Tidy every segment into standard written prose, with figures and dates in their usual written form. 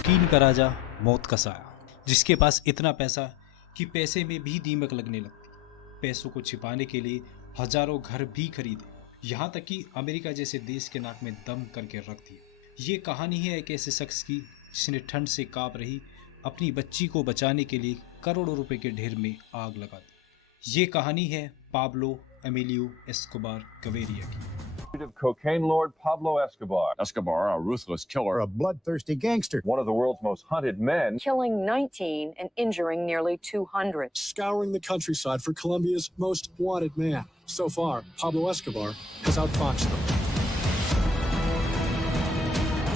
Cocaine का राजा, मौत का साया, जिसके पास इतना पैसा कि पैसे में भी दीमक लगने लगती, पैसों को छिपाने के लिए हजारों घर भी खरीदे, यहाँ तक कि अमेरिका जैसे देश के नाक में दम करके रख दिया। ये कहानी है एक ऐसे शख्स की जिसने ठंड से कांप रही अपनी बच्ची को बचाने के लिए करोड़ों रुपए के ढेर में आग लगा दी। ये कहानी है पाब्लो एमिलियो एस्कोबार गवेरिया की। Cocaine lord Pablo Escobar. Escobar, a ruthless killer, a bloodthirsty gangster, One of the world's most hunted men. Killing 19 and injuring nearly 200. scouring the countryside for Colombia's most wanted man. So far, Pablo Escobar has outfoxed them.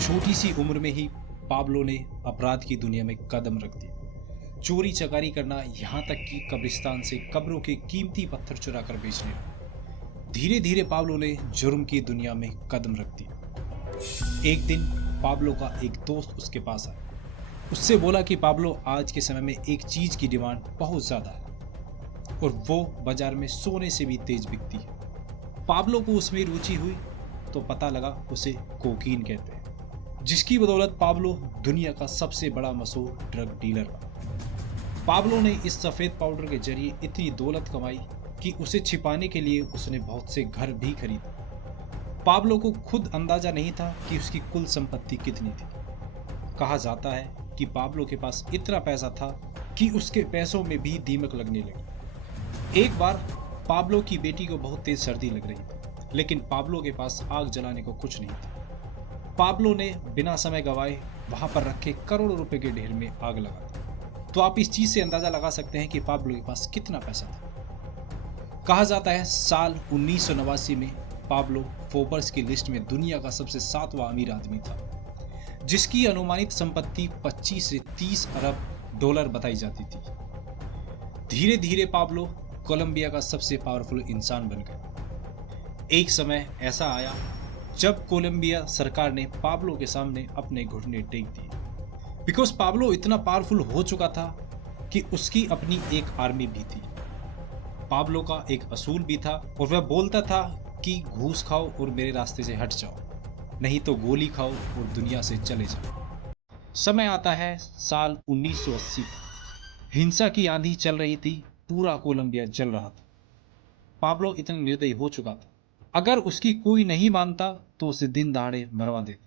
छोटी सी उम्र में ही Pablo ने अपराध की दुनिया में कदम रख दिया। चोरी चकारी करना, यहाँ तक कि कब्रिस्तान से कब्रों के कीमती पत्थर चुरा कर बेचने लगा। धीरे धीरे पाब्लो ने जुर्म की दुनिया में कदम रख दिया। एक दिन पाब्लो का एक दोस्त उसके पास आया। उससे बोला कि पाब्लो, आज के समय में एक चीज की डिमांड बहुत ज्यादा है और वो बाजार में सोने से भी तेज बिकती है। पाब्लो को उसमें रुचि हुई तो पता लगा उसे कोकीन कहते हैं, जिसकी बदौलत पाब्लो दुनिया का सबसे बड़ा मशहूर ड्रग डीलर बना। पाब्लो ने इस सफेद पाउडर के जरिए इतनी दौलत कमाई कि उसे छिपाने के लिए उसने बहुत से घर भी खरीदे। पाब्लो को खुद अंदाजा नहीं था कि उसकी कुल संपत्ति कितनी थी। कहा जाता है कि पाब्लो के पास इतना पैसा था कि उसके पैसों में भी दीमक लगने लगी। एक बार पाब्लो की बेटी को बहुत तेज सर्दी लग रही थी, लेकिन पाब्लो के पास आग जलाने को कुछ नहीं था। पाब्लो ने बिना समय गवाए वहां पर रखे करोड़ों रुपए के ढेर में आग लगा दी। तो आप इस चीज से अंदाजा लगा सकते हैं कि पाब्लो के पास कितना पैसा था। कहा जाता है साल 1989 में पाब्लो फोर्ब्स की लिस्ट में दुनिया का सबसे 7वां अमीर आदमी था, जिसकी अनुमानित संपत्ति 25 से 30 अरब डॉलर बताई जाती थी। धीरे धीरे पाब्लो कोलंबिया का सबसे पावरफुल इंसान बन गया। एक समय ऐसा आया जब कोलंबिया सरकार ने पाब्लो के सामने अपने घुटने टेक दिए, बिकॉज पाब्लो इतना पावरफुल हो चुका था कि उसकी अपनी एक आर्मी भी थी। पाब्लो का एक असूल भी था और वह बोलता था कि घूस खाओ और मेरे रास्ते से हट जाओ, नहीं तो गोली खाओ और दुनिया से चले जाओ। समय आता है साल 1980 का। हिंसा की आंधी चल रही थी, पूरा कोलंबिया जल रहा था। पाब्लो इतना निर्दयी हो चुका था, अगर उसकी कोई नहीं मानता तो उसे दिन दहाड़े मरवा देता,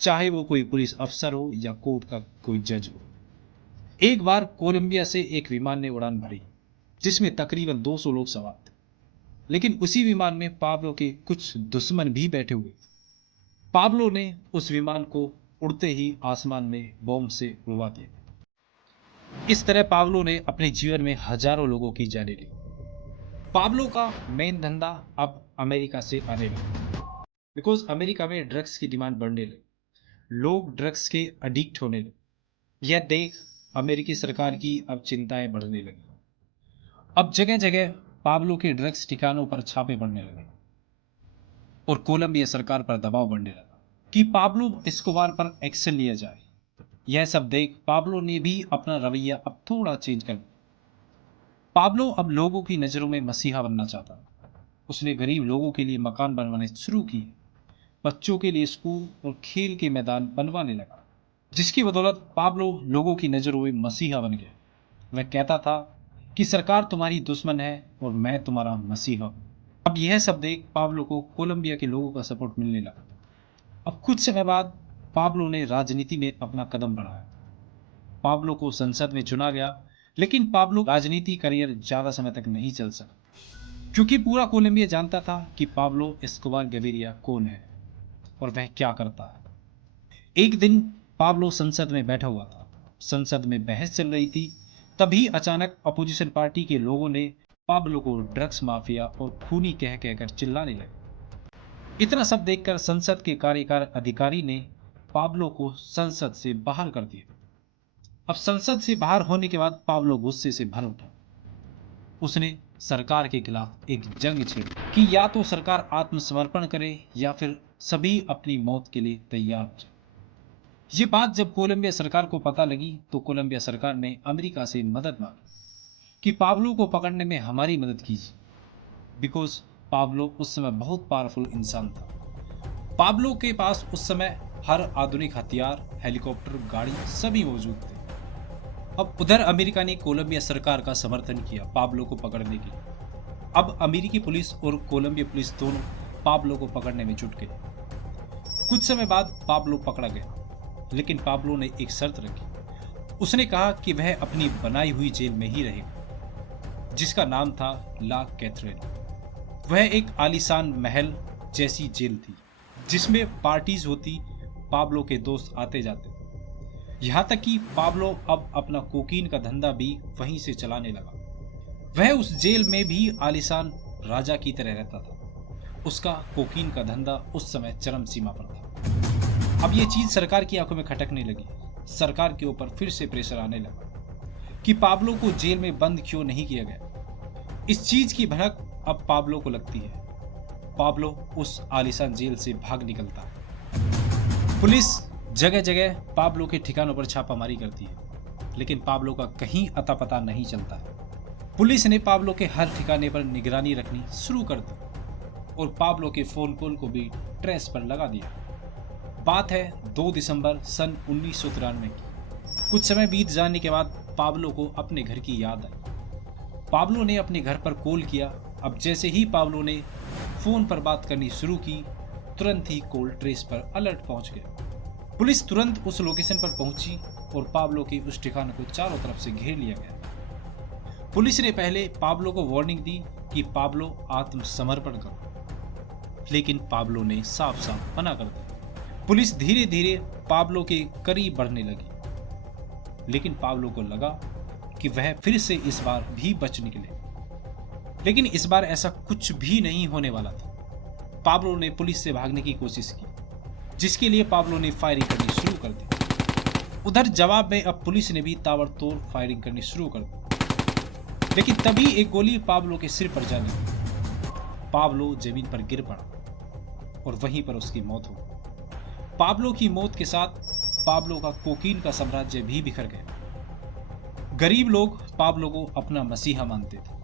चाहे वो कोई पुलिस अफसर हो या कोर्ट का कोई जज हो। एक बार कोलंबिया से एक विमान ने उड़ान भरी जिसमें तकरीबन 200 लोग सवार थे, लेकिन उसी विमान में पाब्लो के कुछ दुश्मन भी बैठे हुए थे। पाब्लो ने उस विमान को उड़ते ही आसमान में बॉम्ब से उड़वा दिया। इस तरह पाब्लो ने अपने जीवन में हजारों लोगों की जानें ली। पाब्लो का मेन धंधा अब अमेरिका से आने लगा, बिकॉज अमेरिका में ड्रग्स की डिमांड बढ़ने लगी, लोग ड्रग्स के एडिक्ट होने लगे। यह देख अमेरिकी सरकार की अब चिंताएं बढ़ने लगी। अब जगह जगह पाब्लो के ड्रग्स ठिकानों पर छापे पड़ने लगे और कोलंबिया सरकार पर दबाव बढ़ने लगा कि पाब्लो एस्कोबार पर एक्शन लिया जाए। यह सब देख पाब्लो ने भी अपना रवैया अब थोड़ा चेंज कर दिया। पाब्लो अब लोगों की नज़रों में मसीहा बनना चाहता। उसने गरीब लोगों के लिए मकान बनवाने शुरू किए, बच्चों के लिए स्कूल और खेल के मैदान बनवाने लगा, जिसकी बदौलत पाब्लो लोगों की नज़रों में मसीहा बन गया। वह कहता था कि सरकार तुम्हारी दुश्मन है और मैं तुम्हारा मसीहा। अब यह सब देख पाब्लो को कोलंबिया के लोगों का सपोर्ट मिलने लगा। अब कुछ समय बाद पाब्लो ने राजनीति में अपना कदम बढ़ाया। पाब्लो को संसद में चुना गया, लेकिन पाब्लो राजनीति करियर ज्यादा समय तक नहीं चल सका, क्योंकि पूरा कोलंबिया जानता था कि पाब्लो एस्कोबार गवेरिया कौन है और वह क्या करता है। एक दिन पाब्लो संसद में बैठा हुआ था, संसद में बहस चल रही थी। तभी अचानक अपोजिशन पार्टी के लोगों ने पाब्लो को ड्रग्स माफिया और खूनी कह कहकर चिल्लाने लगे। इतना सब देखकर संसद के कार्यकारी अधिकारी ने पाब्लो को संसद से बाहर कर दिया। अब संसद से बाहर होने के बाद पाब्लो गुस्से से भर उठा। उसने सरकार के खिलाफ एक जंग छेड़ी कि या तो सरकार आत्मसमर्पण करे या फिर सभी अपनी मौत के लिए तैयार हो जाए। ये बात जब कोलंबिया सरकार को पता लगी तो कोलंबिया सरकार ने अमेरिका से मदद मांगी कि पाब्लो को पकड़ने में हमारी मदद कीजिए, बिकॉज पाब्लो उस समय बहुत पावरफुल इंसान था। पाब्लो के पास उस समय हर आधुनिक हथियार, हेलीकॉप्टर, गाड़ी सभी मौजूद थे। अब उधर अमेरिका ने कोलंबिया सरकार का समर्थन किया पाब्लो को पकड़ने के लिए। अब अमेरिकी पुलिस और कोलंबिया पुलिस दोनों पाब्लो को पकड़ने में जुट गए। कुछ समय बाद पाब्लो पकड़ा गया, लेकिन पाब्लो ने एक शर्त रखी। उसने कहा कि वह अपनी बनाई हुई जेल में ही रहेगा, जिसका नाम था ला कैथरीन। वह एक आलीशान महल जैसी जेल थी, जिसमें पार्टीज होती, पाब्लो के दोस्त आते जाते। यहाँ तक कि पाब्लो अब अपना कोकीन का धंधा भी वहीं से चलाने लगा। वह उस जेल में भी आलीशान राजा की तरह रहता था। उसका कोकीन का धंधा उस समय चरम सीमा पर था। अब ये चीज सरकार की आंखों में खटकने लगी। सरकार के ऊपर फिर से प्रेशर आने लगा कि पाब्लो को जेल में बंद क्यों नहीं किया गया। इस चीज की भनक अब पाब्लो को लगती है। पाब्लो उस आलीशान जेल से भाग निकलता है। पुलिस जगह जगह पाब्लो के ठिकानों पर छापामारी करती है, लेकिन पाब्लो का कहीं अता पता नहीं चलता है। पुलिस ने पाब्लो के हर ठिकाने पर निगरानी रखनी शुरू कर दी और पाब्लो के फोन कॉल को भी ट्रेस पर लगा दिया। बात है 2 दिसंबर सन 1993 की। कुछ समय बीत जाने के बाद पाब्लो को अपने घर की याद आई। पाब्लो ने अपने घर पर कॉल किया। अब जैसे ही पाब्लो ने फोन पर बात करनी शुरू की, तुरंत ही कॉल ट्रेस पर अलर्ट पहुंच गया। पुलिस तुरंत उस लोकेशन पर पहुंची और पाब्लो के उस ठिकाने को चारों तरफ से घेर लिया गया। पुलिस ने पहले पाब्लो को वार्निंग दी कि पाब्लो आत्मसमर्पण करो, लेकिन पाब्लो ने साफ साफ मना कर दिया। पुलिस धीरे धीरे पाब्लो के करीब बढ़ने लगी, लेकिन पाब्लो को लगा कि वह फिर से इस बार भी बच निकले। लेकिन इस बार ऐसा कुछ भी नहीं होने वाला था। पाब्लो ने पुलिस से भागने की कोशिश की, जिसके लिए पाब्लो ने फायरिंग करनी शुरू कर दी। उधर जवाब में अब पुलिस ने भी ताबड़तोड़ फायरिंग करनी शुरू कर दी, लेकिन तभी एक गोली पाब्लो के सिर पर जा लगी। पाब्लो जमीन पर गिर पड़ा और वहीं पर उसकी मौत हो गई। पाब्लो की मौत के साथ पाब्लो का कोकीन का साम्राज्य भी बिखर गया। गरीब लोग पाब्लो को अपना मसीहा मानते थे।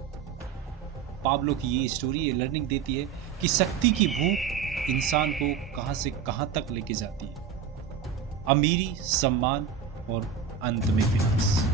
पाब्लो की ये स्टोरी ये लर्निंग देती है कि शक्ति की भूख इंसान को कहां से कहां तक लेके जाती है। अमीरी, सम्मान और अंत में विनाश।